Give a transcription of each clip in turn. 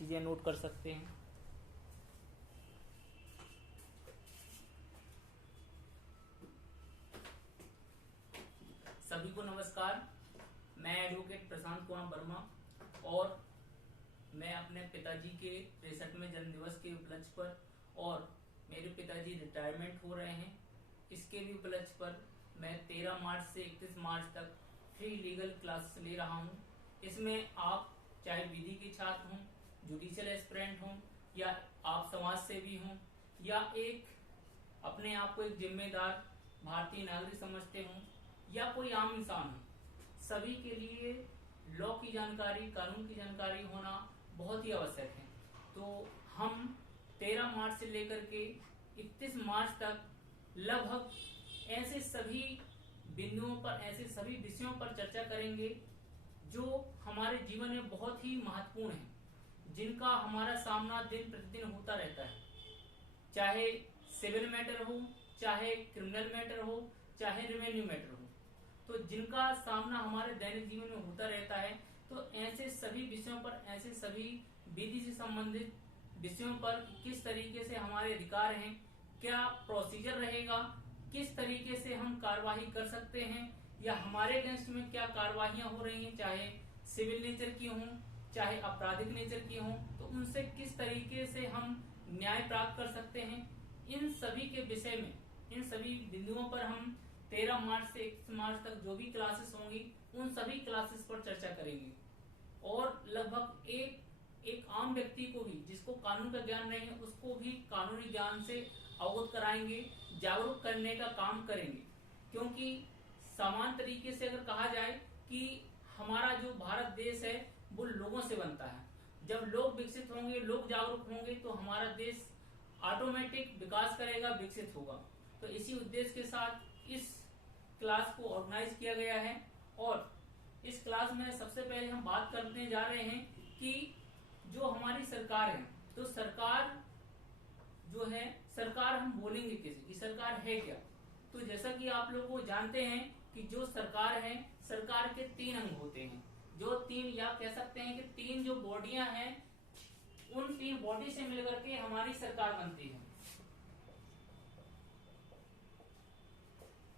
चीजें नोट कर सकते हैं। सभी को नमस्कार। मैं एडवोकेट प्रशांत कुमार वर्मा और मैं अपने पिताजी के 63वें जन्मदिवस के उपलक्ष्य पर और मेरे पिताजी रिटायरमेंट हो रहे हैं, इसके भी उपलक्ष्य पर मैं 13 मार्च से 31 मार्च तक फ्री लीगल क्लास ले रहा हूं। इसमें आप चाहे विधि के छात्र हों, जुडिशियल एस्पिरेंट हों, या आप समाज सेवी हों, या एक अपने आप को एक जिम्मेदार भारतीय नागरिक समझते हों, या कोई आम इंसान हो, सभी के लिए लॉ की जानकारी, कानून की जानकारी होना बहुत ही आवश्यक है। तो हम 13 मार्च से लेकर के 31 मार्च तक लगभग ऐसे सभी बिंदुओं पर, ऐसे सभी विषयों पर चर्चा करेंगे जो हमारे जीवन में बहुत ही महत्वपूर्ण है, जिनका हमारा सामना दिन प्रतिदिन होता रहता है। चाहे सिविल मैटर हो, चाहे क्रिमिनल मैटर हो, चाहे रेवेन्यू मैटर हो, तो जिनका सामना हमारे दैनिक जीवन में होता रहता है। तो ऐसे सभी विषयों पर, ऐसे सभी विधि से संबंधित विषयों पर किस तरीके से हमारे अधिकार हैं, क्या प्रोसीजर रहेगा, किस तरीके से हम कार्यवाही कर सकते हैं, या हमारे अगेंस्ट में क्या कार्यवाहियां हो रही हैं, चाहे सिविल नेचर की हों, चाहे आपराधिक नेचर की हों, तो उनसे किस तरीके से हम न्याय प्राप्त कर सकते हैं। इन सभी के विषय में, इन सभी बिंदुओं पर हम 13 मार्च से 31 मार्च तक जो भी क्लासेस होंगी, उन सभी क्लासेस पर चर्चा करेंगे और लगभग एक आम व्यक्ति को भी, जिसको कानून का ज्ञान नहीं है, उसको भी कानूनी ज्ञान से अवगत कराएंगे, जागरूक करने का काम करेंगे। क्योंकि समान तरीके से अगर कहा जाए कि हमारा जो भारत देश है वो लोगों से बनता है। जब लोग विकसित होंगे, लोग जागरूक होंगे, तो हमारा देश ऑटोमेटिक विकास करेगा, विकसित होगा। तो इसी उद्देश्य के साथ इस क्लास को ऑर्गेनाइज किया गया है। और इस क्लास में सबसे पहले हम बात करने जा रहे हैं कि जो हमारी सरकार है, तो सरकार जो है, सरकार हम बोलेंगे किसी की, सरकार है क्या। तो जैसा कि आप लोग को जानते हैं कि जो सरकार है, सरकार के 3 अंग होते हैं। जो 3, या कह सकते हैं कि 3 जो बॉडियां हैं, उन 3 बॉडी से मिलकर के हमारी सरकार बनती है।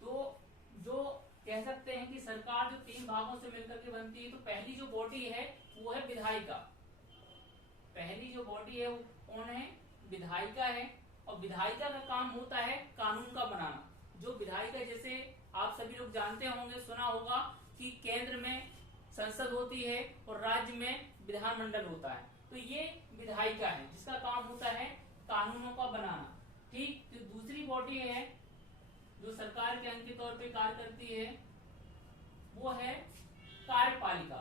तो जो कह सकते हैं कि सरकार जो 3 भागों से मिलकर के बनती है, तो पहली जो बॉडी है वो है विधायिका। पहली जो बॉडी है वो कौन है? विधायिका है। और विधायिका का काम होता है कानून का बनाना। जो विधायिका, जैसे आप सभी लोग जानते होंगे, सुना होगा कि केंद्र में संसद होती है और राज्य में विधानमंडल होता है। तो ये विधायिका है जिसका काम होता है कानूनों का बनाना। ठीक। तो दूसरी बॉडी है जो सरकार के अंग के तौर पे कार्य करती है, वो है कार्यपालिका।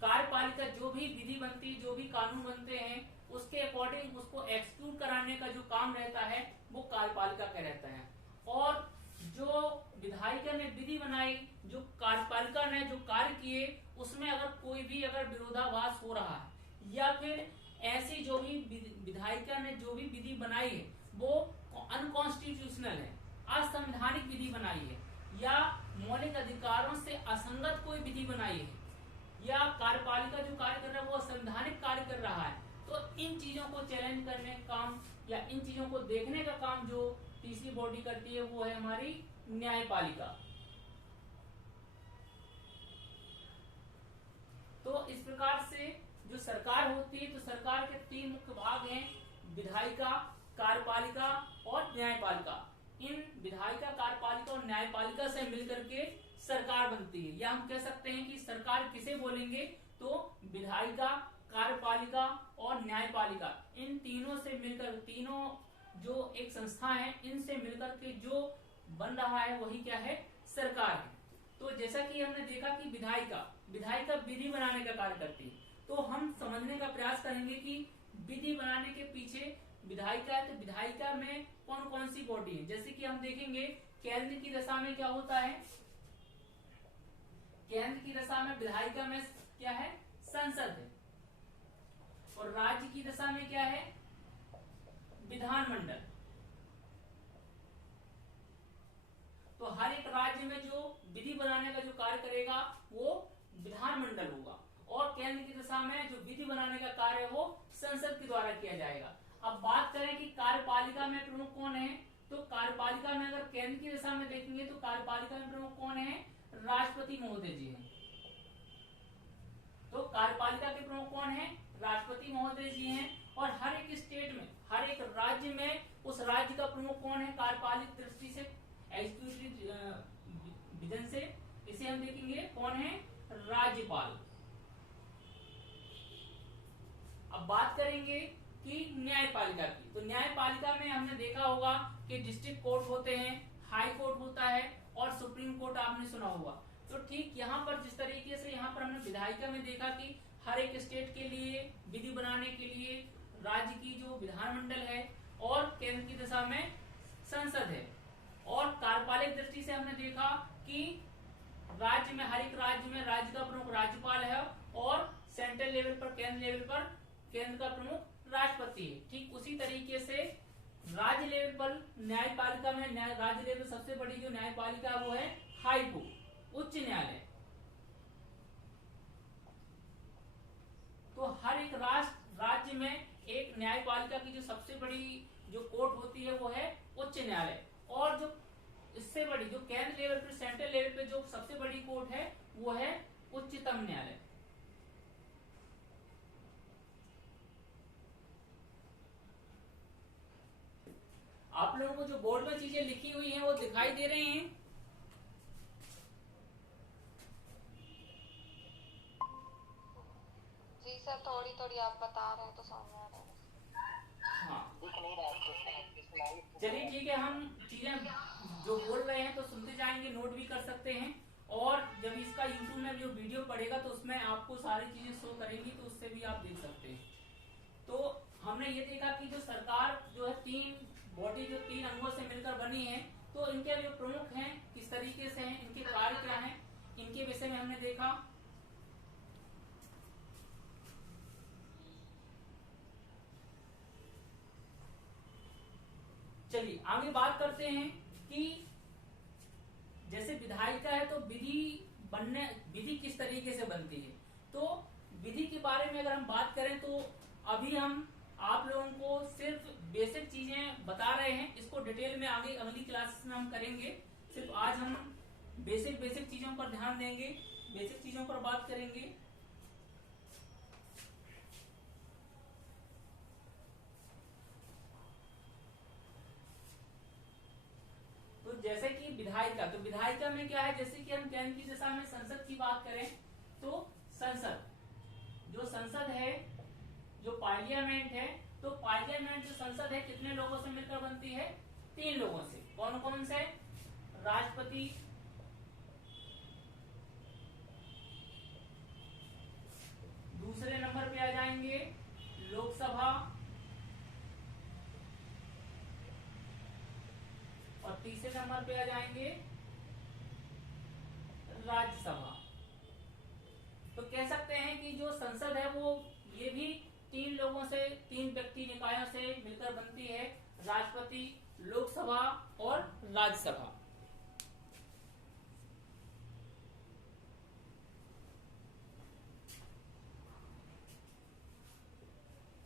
कार्यपालिका जो भी विधि बनती है, जो भी कानून बनते हैं, उसके अकॉर्डिंग उसको एक्सिक्यूट कराने का जो काम रहता है वो कार्यपालिका का रहता है। और जो विधायिका ने विधि बनाई, जो कार्यपालिका ने जो कार्य किए, उसमें अगर कोई भी अगर विरोधाभास हो रहा है, या फिर ऐसी जो भी विधायिका ने जो भी विधि बनाई है वो अनकॉन्स्टिट्यूशनल है, असंवैधानिक विधि बनाई है, या मौलिक अधिकारों से असंगत कोई विधि बनाई है, या कार्यपालिका जो कार्य कर रहा है वो असंवैधानिक कार्य कर रहा है, तो इन चीजों को चैलेंज करने का काम, या इन चीजों को देखने का काम जो तीसरी बॉडी करती है वो है हमारी न्यायपालिका। तो इस प्रकार से जो सरकार होती है, तो सरकार के 3 मुख्य भाग हैं, विधायिका, कार्यपालिका और न्यायपालिका। इन विधायिका, कार्यपालिका और न्यायपालिका से मिलकर के सरकार बनती है। या हम कह सकते हैं कि सरकार किसे बोलेंगे, तो विधायिका, कार्यपालिका और न्यायपालिका, इन तीनों से मिलकर, तीनों जो एक संस्था है, इनसे मिलकर के जो बन रहा है वही क्या है? सरकार है। तो जैसा कि हमने देखा कि विधायिका विधि बनाने का कार्य करती है, तो हम समझने का प्रयास करेंगे कि विधि बनाने के पीछे विधायिका है, तो विधायिका में कौन कौन सी बॉडी है। जैसे कि हम देखेंगे केंद्र की दशा में क्या होता है, केंद्र की दशा में विधायिका में क्या है? संसद है। और राज्य की दशा में क्या है? विधानमंडल। तो हर एक राज्य में जो विधि बनाने का जो कार्य करेगा वो विधानमंडल संसद के द्वारा किया जाएगा। अब बात करें कि कार्यपालिका में प्रमुख कौन है, तो कार्यपालिका में अगर केंद्र की दिशा में देखेंगे तो कार्यपालिका में प्रमुख कौन है, राष्ट्रपति महोदय जी हैं। तो कार्यपालिका के प्रमुख कौन है, राष्ट्रपति महोदय जी हैं। और हर एक स्टेट में, हर एक राज्य में उस राज्य का प्रमुख कौन है, कार्यपालिक दृष्टि से, एग्जीक्यूटिव विजन से, इसे हम देखेंगे कौन है, राज्यपाल। अब बात करेंगे कि न्यायपालिका की, तो न्यायपालिका में हमने देखा होगा कि डिस्ट्रिक्ट कोर्ट होते हैं, हाई कोर्ट होता है और सुप्रीम कोर्ट आपने सुना होगा। तो ठीक यहाँ पर जिस तरीके से यहाँ पर हमने विधायिका में देखा कि हर एक स्टेट के लिए विधि बनाने के लिए राज्य की जो विधानमंडल है और केंद्र की दिशा में संसद है, और कार्यपालिक दृष्टि से हमने देखा कि राज्य में, हर एक राज्य में राज्य का प्रमुख राज्यपाल है और सेंट्रल लेवल पर, केंद्र लेवल पर केंद्र का प्रमुख राष्ट्रपति है। ठीक उसी तरीके से राज्य लेवल पर न्यायपालिका में, राज्य लेवल सबसे बड़ी जो न्यायपालिका वो है हाई कोर्ट, उच्च न्यायालय। तो हर एक राज्य में एक न्यायपालिका की जो सबसे बड़ी जो कोर्ट होती है वो है उच्च न्यायालय, और जो इससे बड़ी जो केंद्र लेवल पे, सेंट्रल लेवल पे जो सबसे बड़ी कोर्ट है वो है उच्चतम न्यायालय। आप लोगों को जो बोर्ड में चीजें लिखी हुई हैं वो दिखाई दे रही हैं? जी सर, थोड़ी थोड़ी आप बता रहे हैं तो समझ आ रहा है। हाँ, चलिए ठीक है, हम चीजें जो बोल रहे हैं तो सुनते जाएंगे, नोट भी कर सकते हैं, और जब इसका यूट्यूब में जो वीडियो पड़ेगा तो उसमें आपको सारी चीजें शो करेंगी, तो उससे भी आप देख सकते हैं। तो हमने ये देखा कि जो सरकार जो है तीन बॉडी जो तीन अंगों से मिलकर बनी है, तो इनके जो प्रमुख हैं किस तरीके से हैं, इनके कार्य क्या हैं, इनके विषय में हमने देखा। चलिए आगे बात करते हैं कि जैसे विधायिका है तो विधि किस तरीके से बनती है। तो विधि के बारे में अगर हम बात करें तो अभी हम आप लोगों को सिर्फ बेसिक चीजें बता रहे हैं, इसको डिटेल में आगे अगली क्लास में हम करेंगे। सिर्फ आज हम बेसिक चीजों पर ध्यान देंगे, बेसिक चीजों पर बात करेंगे। तो जैसे कि विधायिका, तो विधायिका में क्या है, जैसे कि हम केंद्र की दिशा में संसद की बात करें तो संसद, जो संसद है, जो पार्लियामेंट है, तो पार्लियामेंट जो संसद है कितने लोगों से मिलकर बनती है, 3 लोगों से। कौन कौन से, राष्ट्रपति, दूसरे नंबर पे आ जाएंगे लोकसभा, और तीसरे नंबर पे आ जाएंगे राज्यसभा। तो कह सकते हैं कि जो संसद है वो ये भी 3 लोगों से, 3 व्यक्ति निकायों से मिलकर बनती है, राष्ट्रपति, लोकसभा और राज्यसभा।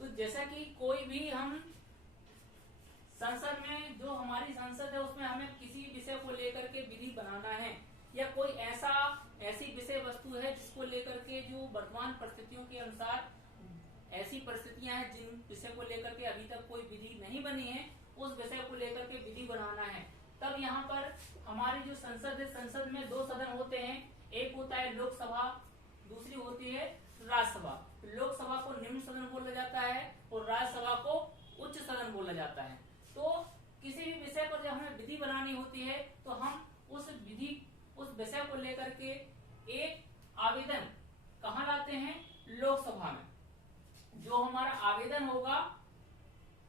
तो जैसा कि कोई भी हम संसद में, जो हमारी संसद है उसमें हमें किसी विषय को लेकर के विधि बनाना है, या कोई ऐसी विषय वस्तु है जिसको लेकर के जो वर्तमान परिस्थितियों के अनुसार ऐसी परिस्थितियां हैं जिन विषय को लेकर के अभी तक कोई विधि नहीं बनी है, उस विषय को लेकर के विधि बनाना है। तब यहाँ पर हमारी जो संसद है, संसद में 2 सदन होते हैं, एक होता है लोकसभा, दूसरी होती है राज्यसभा। लोकसभा को निम्न सदन बोला जाता है और राज्यसभा को उच्च सदन बोला जाता है। तो किसी भी विषय पर जब हमें विधि बनानी होती है तो हम उस विषय को लेकर के एक आवेदन कहाँ लाते हैं, लोकसभा में। जो हमारा आवेदन होगा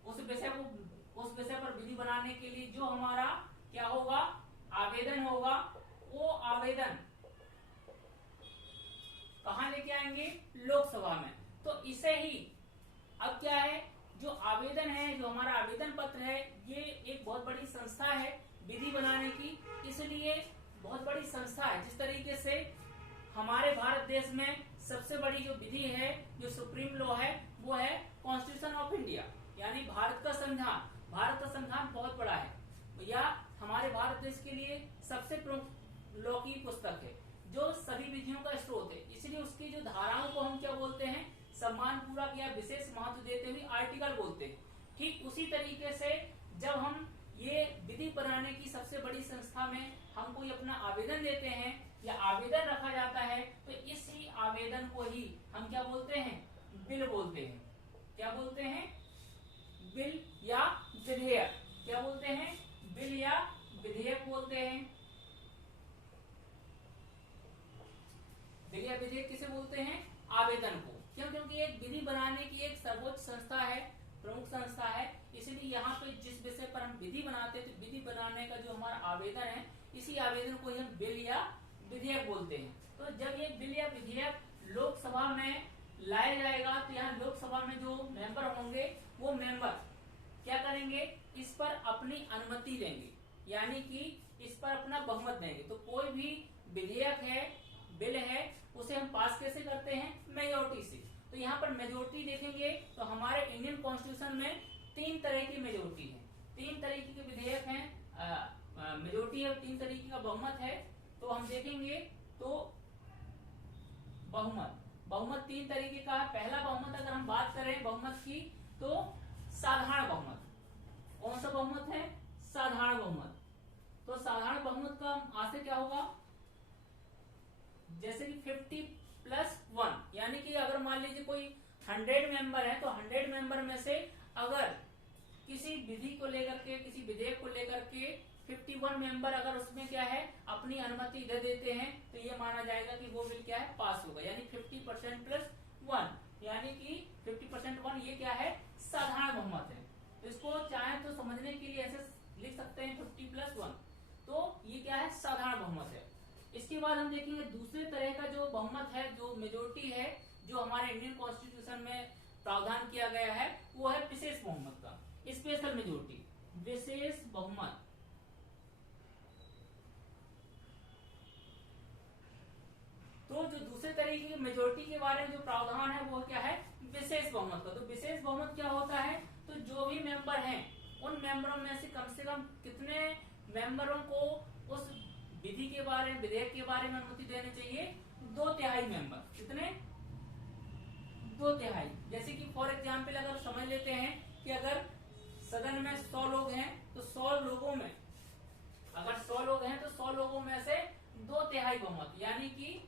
उस विषय पर विधि बनाने के लिए जो हमारा क्या होगा, आवेदन होगा, वो आवेदन कहाँ लेके आएंगे, लोकसभा में। तो इसे ही अब क्या है, जो आवेदन है, जो हमारा आवेदन पत्र है, ये एक बहुत बड़ी संस्था है विधि बनाने की, इसलिए बहुत बड़ी संस्था है। जिस तरीके से हमारे भारत देश में सबसे बड़ी जो विधि है, जो सुप्रीम लॉ है, वो है कॉन्स्टिट्यूशन ऑफ इंडिया यानी भारत का संविधान। भारत का संविधान बहुत बड़ा है, या हमारे भारत देश के लिए सबसे प्रमुख लॉ की पुस्तक है, जो सभी विधियों का स्रोत है। इसलिए उसकी जो धाराओं को हम क्या बोलते हैं, सम्मान पूर्वक या विशेष महत्व देते हुए आर्टिकल बोलते हैं। ठीक उसी तरीके से जब हम ये विधि बनाने की सबसे बड़ी संस्था में हम कोई अपना आवेदन देते हैं या आवेदन रखा जाता है, तो इसी आवेदन को ही हम क्या बोलते हैं, बिल बोलते हैं। क्या बोलते हैं, बिल या विधेयक। क्या बोलते हैं, बिल या विधेयक बोलते हैं। बिल या विधेयक किसे बोलते हैं, आवेदन को। क्यों, क्योंकि एक विधि बनाने की एक सर्वोच्च संस्था है, प्रमुख संस्था है। इसलिए यहाँ पे जिस विषय पर हम विधि बनाते हैं, तो विधि बनाने का जो हमारा आवेदन है, इसी आवेदन को हम बिल या विधेयक बोलते हैं। तो जब ये बिल या विधेयक लोकसभा में लाया जाएगा, तो यहाँ लोकसभा में जो मेंबर होंगे, वो मेंबर क्या करेंगे, इस पर अपनी अनुमति लेंगे, यानी कि इस पर अपना बहुमत देंगे। तो कोई भी विधेयक है, बिल है, उसे हम पास कैसे करते हैं, मेजोरिटी से। तो यहाँ पर मेजोरिटी देखेंगे तो हमारे इंडियन कॉन्स्टिट्यूशन में 3 तरह की मेजोरिटी है, 3 तरीके के विधेयक हैं, मेजोरिटी है, 3 तरीके का बहुमत है। तो हम देखेंगे तो बहुमत 3 तरीके का है। पहला बहुमत अगर हम बात करें बहुमत की, तो साधारण बहुमत। कौन सा बहुमत है, साधारण बहुमत। तो साधारण बहुमत का आशय क्या होगा, जैसे कि 50+1, यानी कि अगर मान लीजिए कोई 100 मेंबर है, तो 100 मेंबर में से अगर किसी विधि को लेकर के, किसी विधेयक को लेकर के 51 मेंबर अगर उसमें क्या है, अपनी अनुमति दे देते हैं, तो ये माना जाएगा कि वो बिल क्या है, पास होगा। यानी 50%+1, यानी कि 50%1 ये क्या है, साधारण बहुमत है। तो इसको चाहे तो समझने के लिए ऐसे लिख सकते हैं 50+1, तो ये क्या है, साधारण बहुमत है। इसके बाद हम देखेंगे दूसरे तरह का जो बहुमत है, जो मेजोरिटी है, जो हमारे इंडियन कॉन्स्टिट्यूशन में प्रावधान किया गया है, वो है विशेष बहुमत का, स्पेशल मेजोरिटी, विशेष बहुमत। तो जो दूसरे तरीके की मेजोरिटी के बारे में जो प्रावधान है, वो क्या है, विशेष बहुमत का। तो विशेष बहुमत क्या होता है, तो जो भी मेंबर हैं, उन मेंबरों में से कम कितने मेंबरों को उस विधि के बारे में, विधेयक के बारे में अनुमति देनी चाहिए, 2/3 मेंबर। कितने, 2/3। जैसे कि फॉर एग्जाम्पल अगर समझ लेते हैं कि अगर सदन में 100 लोग हैं, तो 100 लोगों में, अगर 100 लोग हैं तो 100 लोगों में से 2/3 बहुमत, यानी कि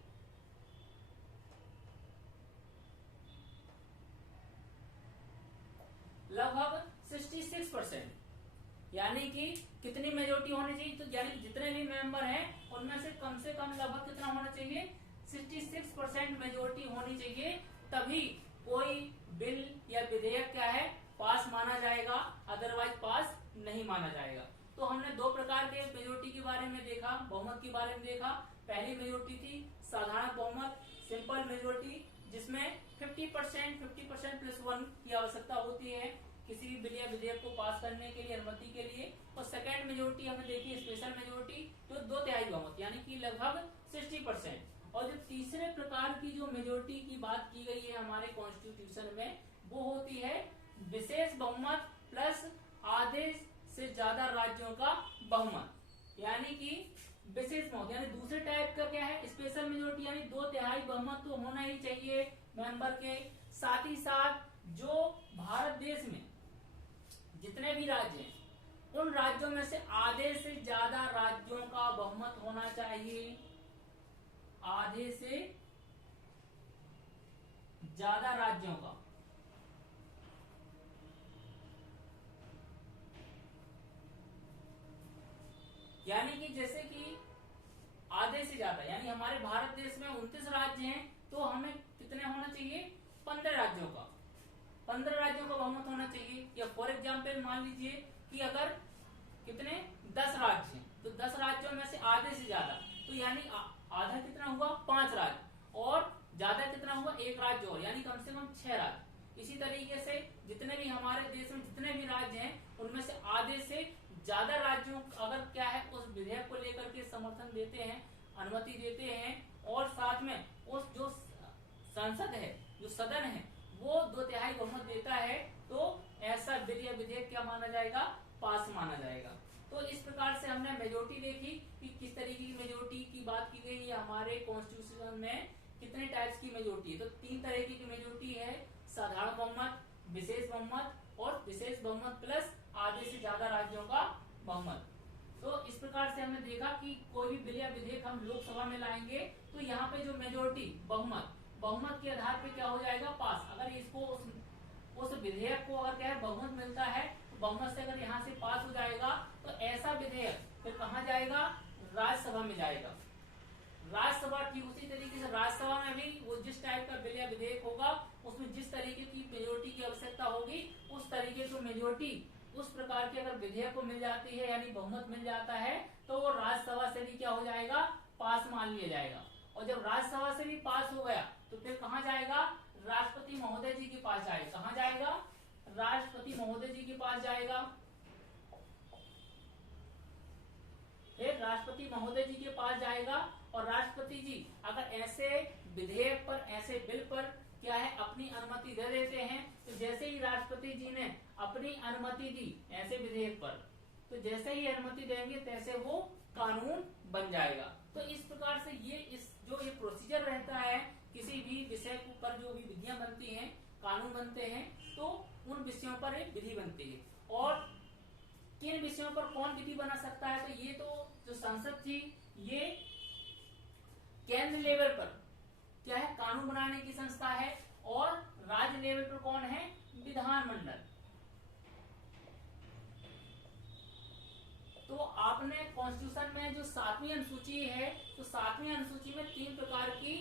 लगभग 66%, यानी कि कितनी मेजोरिटी होनी चाहिए, तो यानी जितने भी मेंबर हैं उनमें से कम लगभग कितना होना चाहिए, 66% मेजोरिटी होनी चाहिए, तभी कोई बिल या विधेयक क्या है, पास माना जाएगा, अदरवाइज पास नहीं माना जाएगा। तो हमने 2 प्रकार के मेजोरिटी के बारे में देखा, बहुमत के बारे में देखा। पहली मेजोरिटी थी साधारण बहुमत, सिंपल मेजोरिटी, जिसमें 50%+1 की आवश्यकता होती है किसी भी बिल या विधेयक को पास करने के लिए, अनुमति के लिए। और सेकेंड मेजोरिटी हमने देखी स्पेशल मेजोरिटी, तो 2/3 बहुमत, यानी कि लगभग 60%। और जो तीसरे प्रकार की जो मेजोरिटी की बात की गई है हमारे कॉन्स्टिट्यूशन में, वो होती है विशेष बहुमत प्लस आधे से ज्यादा राज्यों का बहुमत, यानी कि विशेष बहुमत। यानी दूसरे टाइप का क्या है, स्पेशल मेजोरिटी, यानी 2/3 बहुमत तो होना ही चाहिए मेंबर के। साथ ही साथ जो भारत देश में जितने भी राज्य हैं, उन राज्यों में से आधे से ज्यादा राज्यों का बहुमत होना चाहिए, आधे से ज्यादा राज्यों का। यानी कि जैसे कि आधे से ज्यादा, यानी हमारे भारत देश में 29 राज्य हैं, तो हमें कितने होना चाहिए, 15 राज्यों का, 15 राज्यों का बहुमत होना चाहिए। या फॉर एग्जाम्पल मान लीजिए कि अगर कितने 10 राज्य हैं, तो 10 राज्यों में से आधे से ज्यादा, तो यानी आधा कितना हुआ, 5 राज्य, और ज्यादा कितना हुआ, 1 राज्य और, यानी कम से कम 6 राज्य। इसी तरीके से जितने भी हमारे देश में जितने भी राज्य हैं, उनमें से आधे से ज्यादा राज्यों अगर क्या है, उस विधेयक को लेकर के समर्थन देते हैं, अनुमति देते हैं, और साथ में उस जो संसद है, जो सदन है, वो 2/3 बहुमत देता है तो ऐसा बिल या विधेयक क्या माना जाएगा, पास माना जाएगा। तो इस प्रकार से हमने मेजोरिटी देखी कि किस तरीके की मेजोरिटी की बात की गई है। हमारे कॉन्स्टिट्यूशन में कितने टाइप्स की मेजोरिटी है, तो 3 तरीके की मेजोरिटी है, साधारण बहुमत, विशेष बहुमत और विशेष बहुमत प्लस आधे से ज्यादा राज्यों का बहुमत। तो इस प्रकार से हमने देखा कि कोई भी बिल या विधेयक हम लोकसभा में लाएंगे तो यहाँ पे जो मेजोरिटी बहुमत के आधार पे क्या हो जाएगा, पास। अगर इसको उस विधेयक को अगर क्या है बहुमत मिलता है तो बहुमत से अगर यहाँ से पास हो जाएगा तो ऐसा विधेयक फिर कहाँ जाएगा, राज्यसभा में जाएगा। राज्यसभा ठीक उसी तरीके से राज्यसभा में भी वो जिस टाइप का बिल या विधेयक होगा उसमें जिस तरीके की मेजोरिटी की आवश्यकता होगी उस तरीके की मेजोरिटी उस प्रकार के अगर विधेयक को मिल जाती है यानी बहुमत मिल जाता है तो वो राज्यसभा से भी क्या हो जाएगा, पास मान लिया जाएगा। और जब राज्यसभा से भी पास हो गया तो फिर कहाँ जाएगा, राष्ट्रपति महोदय जी के पास जाएगा। कहाँ जाएगा, राष्ट्रपति महोदय जी के पास जाएगा। फिर राष्ट्रपति महोदय जी के पास जाएगा और राष्ट्रपति जी अगर ऐसे विधेयक पर, ऐसे बिल पर क्या है अपनी अनुमति दे देते हैं तो जैसे ही राष्ट्रपति जी ने अपनी अनुमति दी ऐसे विधेयक पर, तो जैसे ही अनुमति देंगे तैसे वो कानून बन जाएगा। तो इस प्रकार से ये प्रोसीजर रहता है किसी भी विषय पर जो भी विधियां बनती हैं, कानून बनते हैं तो उन विषयों पर एक विधि बनती है। और किन विषयों पर कौन विधि बना सकता है, तो ये तो जो संसद थी ये केंद्र लेवल पर क्या है, कानून बनाने की संस्था है। और राज्य लेवल पर कौन है, विधानमंडल। तो आपने कॉन्स्टिट्यूशन में जो 7वीं अनुसूची है तो 7वीं अनुसूची में 3 प्रकार की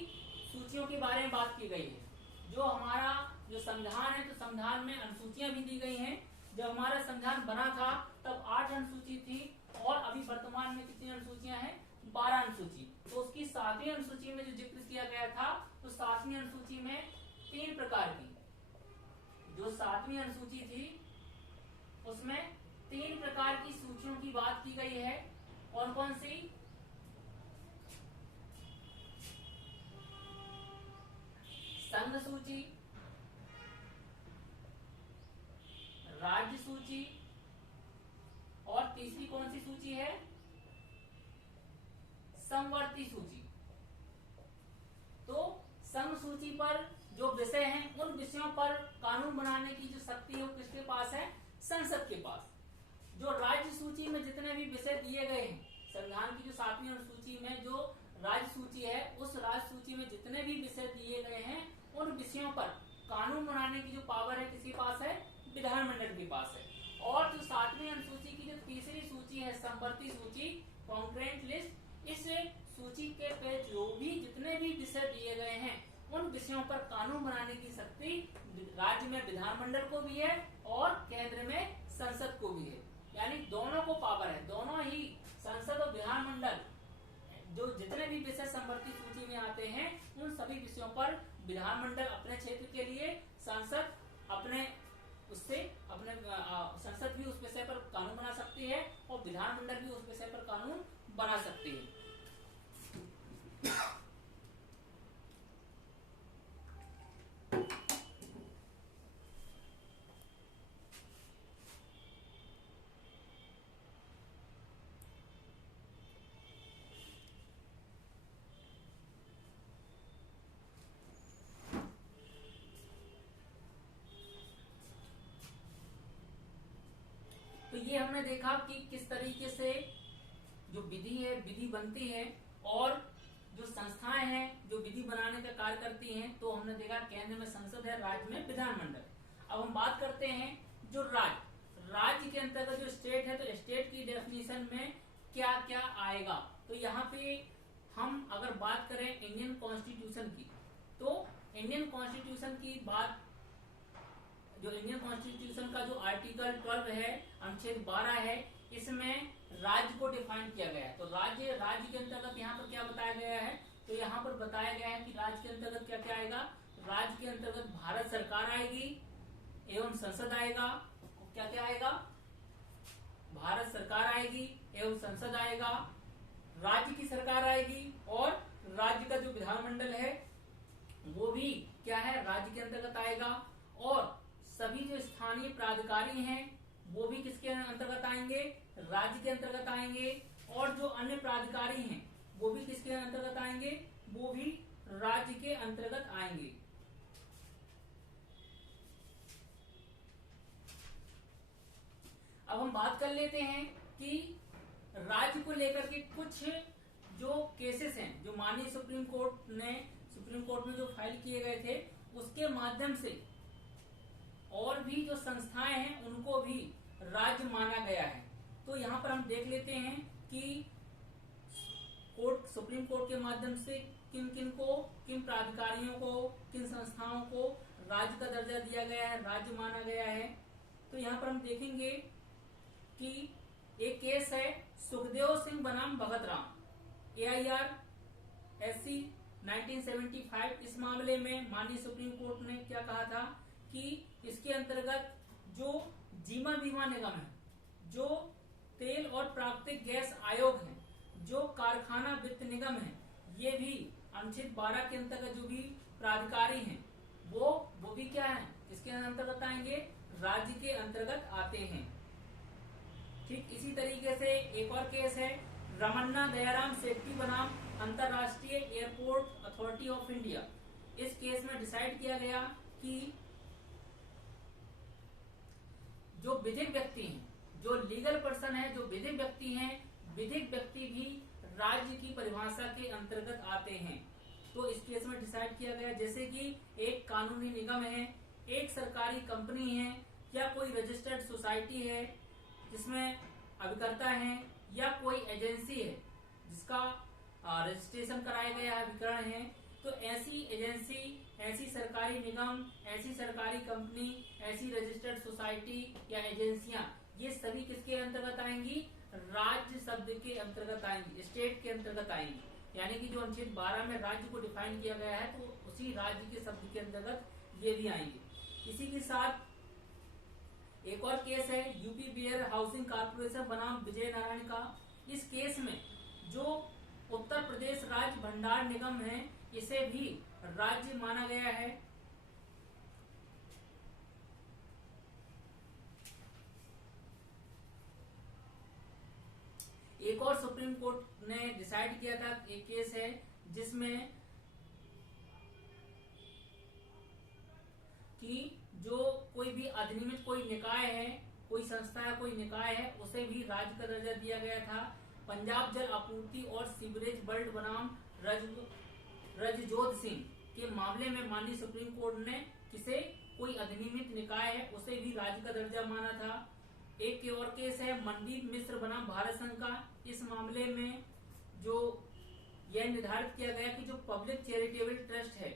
सूचियों के बारे में बात की गई है। जो हमारा जो संविधान है तो संविधान में अनुसूचियां भी दी गई हैं। जब हमारा संविधान बना था तब 8 अनुसूची थी और अभी वर्तमान में कितनी अनुसूचियां हैं, 12 अनुसूची। तो उसकी 7वीं अनुसूची में जो जिक्र किया गया था तो 7वीं अनुसूची में 3 प्रकार की, जो 7वीं अनुसूची थी उसमें 3 प्रकार की सूचियों की बात की गई है। कौन कौन सी, संघ सूची, राज्य सूची और तीसरी कौन सी सूची है, समवर्ती सूची। तो संघ सूची पर जो विषय हैं उन विषयों पर कानून बनाने की जो शक्ति है वो किसके पास है, संसद के पास। जो राज्य सूची में जितने भी विषय दिए गए हैं, संविधान की जो 7वीं अनुसूची में जो राज्य सूची है उस राज्य सूची में जितने भी विषय दिए गए हैं उन विषयों पर कानून बनाने की जो पावर है किसके पास है, विधानमंडल के पास है। और जो 7वीं अनुसूची की जो तीसरी सूची है, समवर्ती सूची, कॉन्करेंट लिस्ट, इस सूची के पे जो भी जितने भी विषय दिए गए हैं उन विषयों पर कानून बनाने की शक्ति राज्य में विधानमंडल को भी है और केंद्र में संसद को भी है। यानी दोनों को पावर है, दोनों ही संसद और विधानमंडल जो जितने भी विषय समवर्ती सूची में आते हैं उन सभी विषयों पर विधानमंडल अपने क्षेत्र के लिए, संसद अपने उससे अपने संसद भी उस विषय पर कानून बना सकती है और विधानमंडल भी उस विषय पर कानून बना सकती है। तो ये हमने देखा कि किस तरीके से जो विधि है, विधि बनती है और जो संस्थाएं हैं जो विधि बनाने का कार्य करती हैं। तो हमने देखा केंद्र में संसद है, राज्य में विधानमंडल। अब हम बात करते हैं जो राज्य के अंतर्गत जो स्टेट है, तो स्टेट की डेफिनेशन में क्या क्या आएगा। तो यहाँ पे हम अगर बात करें इंडियन कॉन्स्टिट्यूशन की, तो इंडियन कॉन्स्टिट्यूशन की बात, जो इंडियन कॉन्स्टिट्यूशन का जो आर्टिकल 12 है, अनुच्छेद 12 है, इसमें राज्य को डिफाइन किया गया है। तो राज्य के अंतर्गत यहाँ पर क्या बताया गया है, तो यहाँ पर बताया गया है कि राज्य के अंतर्गत क्या क्या आएगा। राज्य के अंतर्गत भारत सरकार आएगी एवं संसद आएगा। क्या क्या आएगा, भारत सरकार आएगी एवं संसद आएगा, राज्य की सरकार आएगी और राज्य का जो विधानमंडल है वो भी क्या है, राज्य के अंतर्गत आएगा। स्थानीय प्राधिकारी हैं वो भी किसके अंतर्गत आएंगे, राज्य के अंतर्गत आएंगे, और जो अन्य प्राधिकारी हैं वो भी किसके अंतर्गत आएंगे, वो भी राज्य के अंतर्गत आएंगे। अब हम बात कर लेते हैं कि राज्य को लेकर के कुछ जो केसेस हैं जो माननीय सुप्रीम कोर्ट में जो फाइल किए गए थे उसके माध्यम से और भी जो संस्थाएं हैं उनको भी राज्य माना गया है। तो यहाँ पर हम देख लेते हैं कि सुप्रीम कोर्ट के माध्यम से किन प्राधिकारियों को, किन संस्थाओं को राज्य का दर्जा दिया गया है, राज्य माना गया है। तो यहाँ पर हम देखेंगे कि एक केस है सुखदेव सिंह बनाम भगत राम, AIR SC 1975। इस मामले में माननीय सुप्रीम कोर्ट ने क्या कहा था कि इसके अंतर्गत जो जीवा बीमा निगम है, जो तेल और प्राकृतिक गैस आयोग है, जो कारखाना वित्त निगम है, ये भी अनुच्छेद 12 के अंतर्गत जो भी प्राधिकारी हैं वो भी क्या है, इसके अंतर्गत आएंगे, राज्य के अंतर्गत आते हैं। ठीक इसी तरीके से एक और केस है रमन्ना दयाराम सेठी बनाम अंतरराष्ट्रीय एयरपोर्ट अथॉरिटी ऑफ इंडिया। इस केस में डिसाइड किया गया कि जो विधिक व्यक्ति हैं, जो लीगल पर्सन है, जो विधिक व्यक्ति हैं, विधिक व्यक्ति भी राज्य की परिभाषा के अंतर्गत आते हैं। तो इस केस में डिसाइड किया गया जैसे कि एक कानूनी निगम है, एक सरकारी कंपनी है, या कोई रजिस्टर्ड सोसाइटी है जिसमें अभिकर्ता है, या कोई एजेंसी है जिसका रजिस्ट्रेशन कराया गया है, अभिकरण है। तो ऐसी एजेंसी, ऐसी सरकारी निगम, ऐसी सरकारी कंपनी, ऐसी रजिस्टर्ड सोसाइटी या एजेंसियां, ये सभी किसके अंतर्गत आएंगी, राज्य शब्द के अंतर्गत आएंगी, स्टेट के अंतर्गत आएंगी। यानी कि जो अनुच्छेद 12 में राज्य को डिफाइन किया गया है तो उसी राज्य के शब्द के अंतर्गत ये भी आएंगे। इसी के साथ एक और केस है यूपी वेयर हाउसिंग कॉर्पोरेशन बनाम विजय नारायण का। इस केस में जो उत्तर प्रदेश राज्य भंडार निगम है इसे भी राज्य माना गया है। एक और सुप्रीम कोर्ट ने डिसाइड किया था, एक केस है जिसमें कि जो कोई भी अधिनियमित कोई निकाय है, कोई संस्था है, कोई निकाय है, उसे भी राज्य का दर्जा दिया गया था। पंजाब जल आपूर्ति और सीवरेज बोर्ड बनाम रजजोत सिंह के मामले में माननीय सुप्रीम कोर्ट ने किसे, कोई अधिनियमित निकाय है उसे भी राज्य का दर्जा माना था। एक और केस है मनदीप मिश्र बनाम भारत संघ का। इस मामले में जो यह निर्धारित किया गया कि जो पब्लिक चैरिटेबल ट्रस्ट है,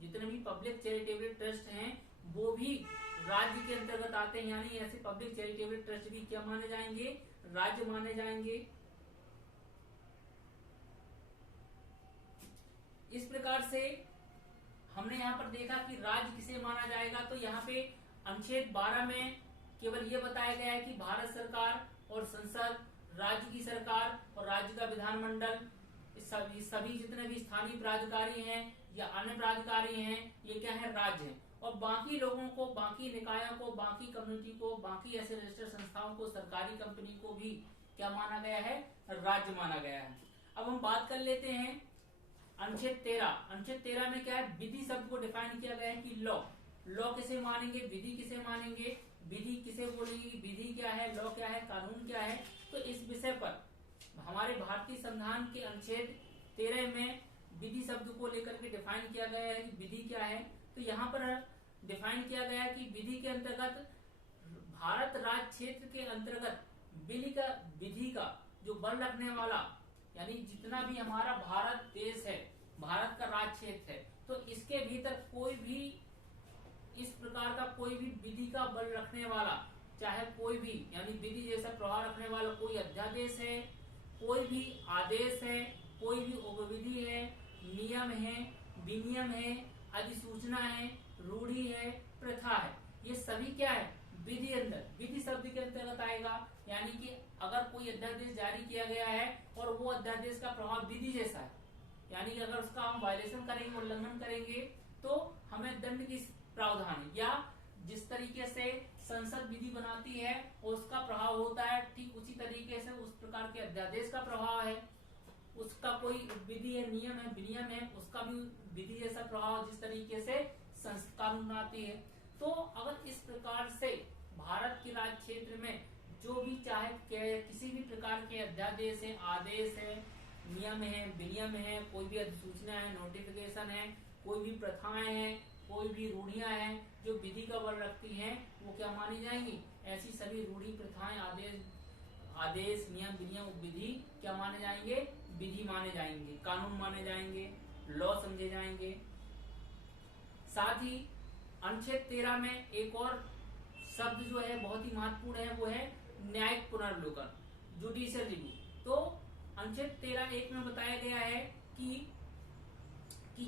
जितने भी पब्लिक चैरिटेबल ट्रस्ट हैं वो भी राज्य के अंतर्गत आते हैं। यानी ऐसे पब्लिक चैरिटेबल ट्रस्ट भी क्या माने जाएंगे, राज्य माने जाएंगे। इस प्रकार से हमने यहाँ पर देखा कि राज्य किसे माना जाएगा। तो यहाँ पे अनुच्छेद 12 में केवल ये बताया गया है कि भारत सरकार और संसद, राज्य की सरकार और राज्य का विधानमंडल, सभी जितने भी स्थानीय प्राधिकारी हैं या अन्य प्राधिकारी हैं ये क्या है, राज्य है। और बाकी लोगों को, बाकी निकायों को, बाकी कम्युनिटी को, बाकी ऐसे रजिस्टर्ड संस्थाओं को, सरकारी कंपनी को भी क्या माना गया है, राज्य माना गया है। अब हम बात कर लेते हैं अनुच्छेद 13। अनुच्छेद 13 में क्या है, विधि शब्द को डिफाइन किया गया है कि लॉ किसे मानेंगे, विधि किसे मानेंगे, विधि किसे बोलेंगे, विधि क्या है, लॉ क्या है, कानून क्या है। तो इस विषय पर हमारे भारतीय संविधान के अनुच्छेद 13 में विधि शब्द को लेकर के डिफाइन किया गया है कि विधि क्या है। तो यहाँ पर डिफाइन किया गया है कि विधि के अंतर्गत भारत राज्य क्षेत्र के अंतर्गत विधि का जो बल रखने वाला, यानी जितना भी हमारा भारत देश है, भारत का राज्य क्षेत्र है, तो इसके भीतर कोई भी इस प्रकार का कोई भी विधि का बल रखने वाला, चाहे कोई भी, यानी विधि जैसा प्रभाव रखने वाला कोई अध्यादेश है, कोई भी आदेश है, कोई भी उपविधि है, नियम है, विनियम है, अधिसूचना है, रूढ़ी है, प्रथा है, ये सभी क्या है, विधि विधि शब्द के अंतर्गत आएगा। यानी कि अगर कोई अध्यादेश जारी किया गया है और वो अध्यादेश का प्रभाव विधि जैसा है, यानी कि अगर उसका हम वायलेशन करेंगे, उल्लंघन करेंगे तो हमें दंड की प्रावधान, या जिस तरीके से संसद विधि बनाती है और उसका प्रभाव होता है, ठीक उसी तरीके से उस प्रकार के अध्यादेश का प्रभाव है, उसका कोई विधि है, नियम है, विनियम है, उसका भी विधि जैसा प्रभाव जिस तरीके से संसद कानून बनाती है। तो अगर इस प्रकार से भारत के राज्य क्षेत्र में जो भी चाहे किसी भी प्रकार के अध्यादेश है, आदेश है, नियम है, विनियम है, कोई भी अधिसूचना है, नोटिफिकेशन है, कोई भी प्रथाएं हैं, कोई भी रूढ़ियां हैं जो विधि का बल रखती हैं, वो क्या मानी जाएंगी? ऐसी सभी रूढ़ी, प्रथाएं, आदेश, नियम, विनियम, विधि क्या माने जाएंगे? विधि माने जाएंगे, कानून माने जाएंगे, लॉ समझे जाएंगे। साथ ही अनुच्छेद 13 में एक और शब्द जो है बहुत ही महत्वपूर्ण है, वो है न्यायिक पुनर्विलोकन, जुडिशियल रिव्यू। तो अनुच्छेद 13(1) में बताया गया है कि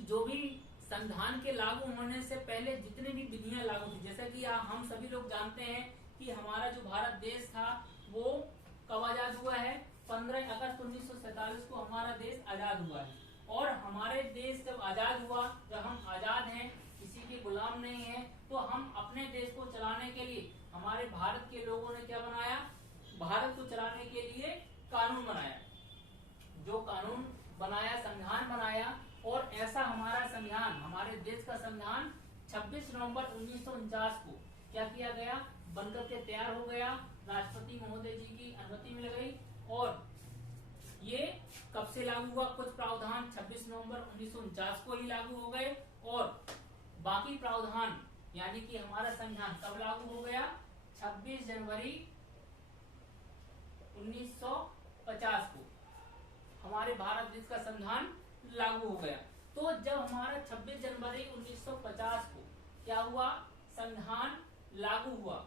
जो भी संविधान के लागू होने से पहले जितनी भी विधियां लागू थी, जैसा कि हम सभी लोग जानते हैं कि हमारा जो भारत देश था वो कब आजाद हुआ है? 15 अगस्त 1947 को हमारा देश आजाद हुआ है। और हमारे देश जब आजाद हुआ, जब हम आजाद हैं, किसी के गुलाम नहीं है, तो हम अपने देश को चलाने के लिए हमारे भारत के लोगों ने क्या बनाया? भारत को चलाने के लिए कानून बनाया। जो कानून बनाया, संविधान बनाया, और ऐसा हमारा संविधान, हमारे देश का संविधान 26 नवंबर 1949 को क्या किया गया? बनकर के तैयार हो गया, राष्ट्रपति महोदय जी की अनुमति मिल गई, और ये कब से लागू हुआ? कुछ प्रावधान 26 नवंबर 1949 को ही लागू हो गए, और बाकी प्रावधान यानी कि हमारा संविधान कब लागू हो गया? 26 जनवरी 1950 को हमारे भारत देश का संविधान लागू हो गया। तो जब हमारा 26 जनवरी 1950 को क्या हुआ? संविधान लागू हुआ।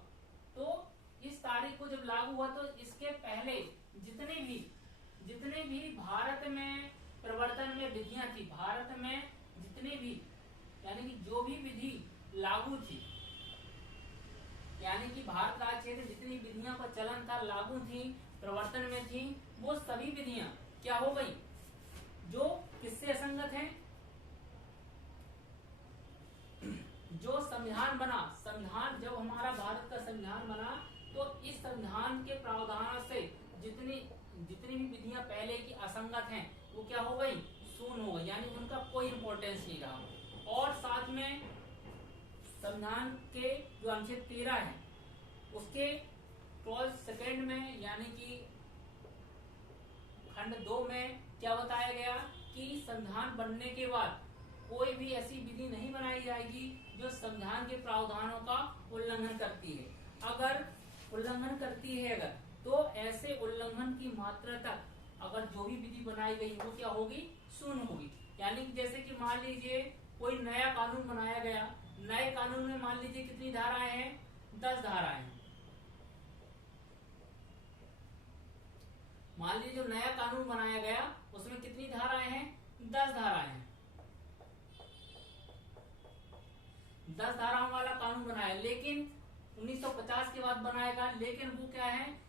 तो इस तारीख को जब लागू हुआ, तो इसके पहले जितने भी भारत में प्रवर्तन में विधियां थी, भारत में जितनी भी यानी कि जो भी विधि लागू थी, यानी कि भारत राज्य क्षेत्र जितनी विधियां का चलन था, लागू थी, प्रवर्तन में थी, वो सभी विधियां क्या हो गई? जो किससे असंगत हैं? जो संविधान बना, संविधान जब हमारा भारत का संविधान बना, तो इस संविधान के प्रावधानों से जितनी भी विधियां पहले की असंगत हैं, वो क्या हो गई? शून्य हो गई, यानी उनका कोई इंपॉर्टेंस नहीं रहा। और साथ में संविधान के जो अनुच्छेद 13 है, उसके 12 सेकेंड में यानी कि खंड 2 में क्या बताया गया कि संविधान बनने के बाद कोई भी ऐसी विधि नहीं बनाई जाएगी जो संविधान के प्रावधानों का उल्लंघन करती है। अगर उल्लंघन करती है तो ऐसे उल्लंघन की मात्रा तक अगर जो भी विधि बनाई गई वो क्या होगी? शून्य होगी। यानी कि जैसे कि मान लीजिए कोई नया कानून बनाया गया, नए कानून में मान लीजिए कितनी धाराएं हैं? 10 धाराएं हैं। मान लीजिए जो नया कानून बनाया गया उसमें कितनी धाराएं हैं? 10 धाराएं हैं। 10 धाराओं वाला कानून बनाया, लेकिन 1950 के बाद बनाया गया। लेकिन वो क्या है?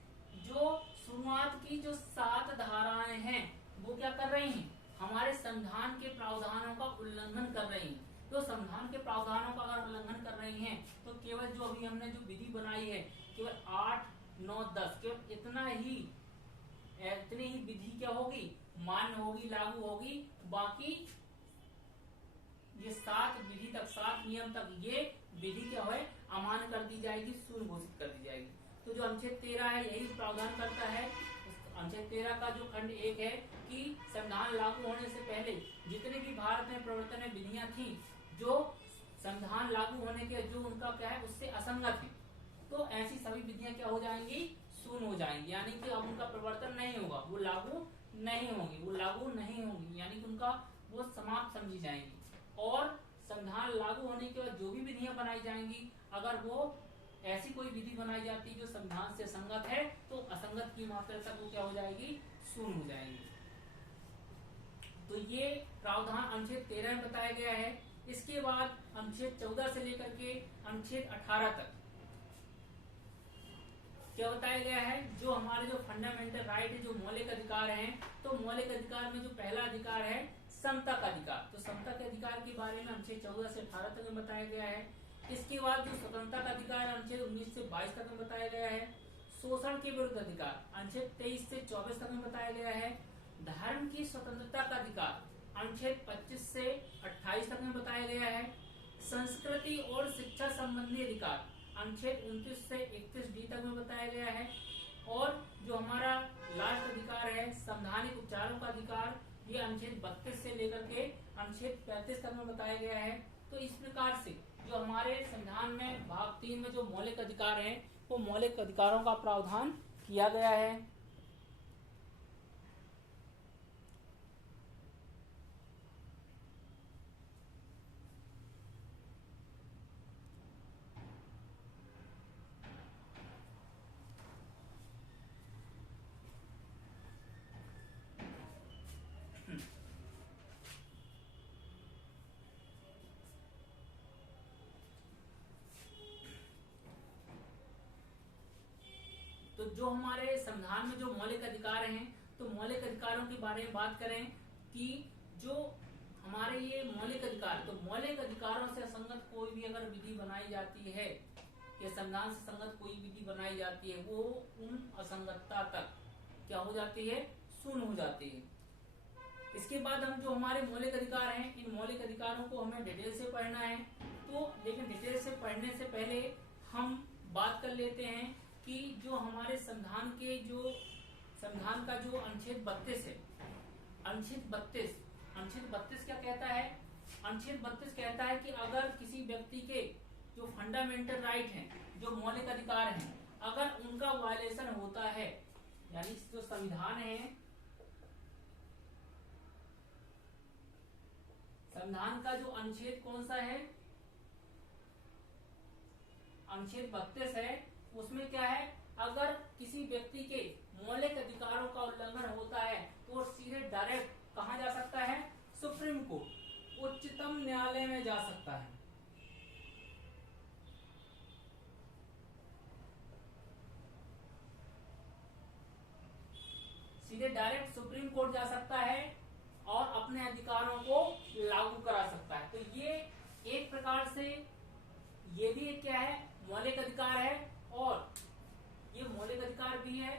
जो शुरुआत की जो 7 धाराएं हैं वो क्या कर रही हैं? हमारे संविधान के प्रावधानों का उल्लंघन कर रही हैं। तो संविधान के प्रावधानों का अगर उल्लंघन कर रही हैं, तो केवल जो अभी हमने जो विधि बनाई है, केवल 8, 9, 10, केवल इतनी ही विधि क्या होगी? मान्य होगी, लागू होगी। बाकी ये 7 विधि तक, 7 नियम तक ये विधि क्या है? अमान्य कर दी जाएगी, शून्य घोषित कर दी जाएगी। तो जो अनुच्छेद 13 है यही प्रावधान करता है। अनुच्छेद 13 का जो खंड 1 है कि संविधान लागू होने से पहले जितने भी भारत में प्रवर्तन में विधियां थी जो संविधान लागू होने के जो उनका क्या है उससे असंगत है, तो ऐसी सभी विधियां क्या हो जाएंगी? शून्य हो जाएंगी। यानी कि अब उनका प्रवर्तन नहीं होगा, वो लागू नहीं होंगी, यानी कि उनका वो समाप्त समझी जाएंगी। और संविधान लागू होने के बाद जो भी विधियां बनाई जाएंगी, अगर वो ऐसी कोई विधि बनाई जाती है जो संविधान से संगत है, तो असंगत की मात्रा तक वो क्या हो जाएगी? शून्य हो जाएगी। तो ये प्रावधान अनुच्छेद 13 में बताया गया है। इसके बाद अनुच्छेद 14 से लेकर के अनुच्छेद 18 तक क्या बताया गया है? जो हमारे जो फंडामेंटल राइट है, जो मौलिक अधिकार हैं, तो मौलिक अधिकार में जो पहला अधिकार है समता का अधिकार, तो समता के अधिकार के बारे में अनुच्छेद 14 से 18 तक में बताया गया है। इसके बाद जो स्वतंत्रता का अधिकार अनुच्छेद 19 से 22 तक में बताया गया है। शोषण के विरुद्ध अधिकार अनुच्छेद 23 से 24 तक में बताया गया है। धर्म की स्वतंत्रता का अधिकार अनुच्छेद 25 से 28 तक में बताया गया है। संस्कृति और शिक्षा संबंधी अधिकार अनुच्छेद 29 से 31 तक में बताया गया है। और जो हमारा लास्ट अधिकार है संवैधानिक उपचारों का अधिकार, ये अनुच्छेद 32 से लेकर के अनुच्छेद 35 तक में बताया गया है। तो इस प्रकार से जो हमारे संविधान में भाग 3 में जो मौलिक अधिकार हैं वो मौलिक अधिकारों का प्रावधान किया गया है। तो जो हमारे संविधान में जो मौलिक अधिकार हैं, तो मौलिक अधिकारों के बारे में बात करें कि जो हमारे ये मौलिक अधिकार, तो मौलिक अधिकारों से असंगत कोई भी अगर विधि बनाई जाती है या संविधान से संगत कोई विधि बनाई जाती है, वो उन असंगतता तक क्या हो जाती है, शून्य हो जाती है। इसके बाद हम जो हमारे मौलिक अधिकार हैं, इन मौलिक अधिकारों को हमें डिटेल से पढ़ना है। तो लेकिन डिटेल से पढ़ने से पहले हम बात कर लेते हैं कि जो हमारे संविधान के जो संविधान का जो अनुच्छेद 32 है, अनुच्छेद 32 क्या कहता है? अनुच्छेद 32 कहता है कि अगर किसी व्यक्ति के जो फंडामेंटल राइट हैं, जो मौलिक अधिकार हैं, अगर उनका वायलेशन होता है, यानी जो संविधान है, संविधान का जो अनुच्छेद कौन सा है, अनुच्छेद 32 है, उसमें क्या है, अगर किसी व्यक्ति के मौलिक अधिकारों का उल्लंघन होता है तो वो सीधे डायरेक्ट कहां जा सकता है? सुप्रीम कोर्ट, उच्चतम न्यायालय में जा सकता है। सीधे डायरेक्ट सुप्रीम कोर्ट जा सकता है और अपने अधिकारों को लागू करा सकता है। तो ये एक प्रकार से ये भी क्या है, मौलिक अधिकार है, और ये मौलिक अधिकार भी है,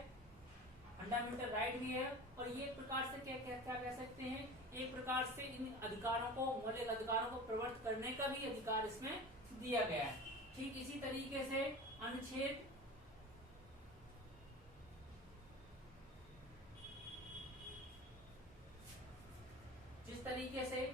फंडामेंटल राइट भी है, और ये एक प्रकार से क्या कह सकते हैं, एक प्रकार से इन अधिकारों को, मौलिक अधिकारों को प्रवर्तित करने का भी अधिकार इसमें दिया गया है। ठीक इसी तरीके से अनुच्छेद जिस तरीके से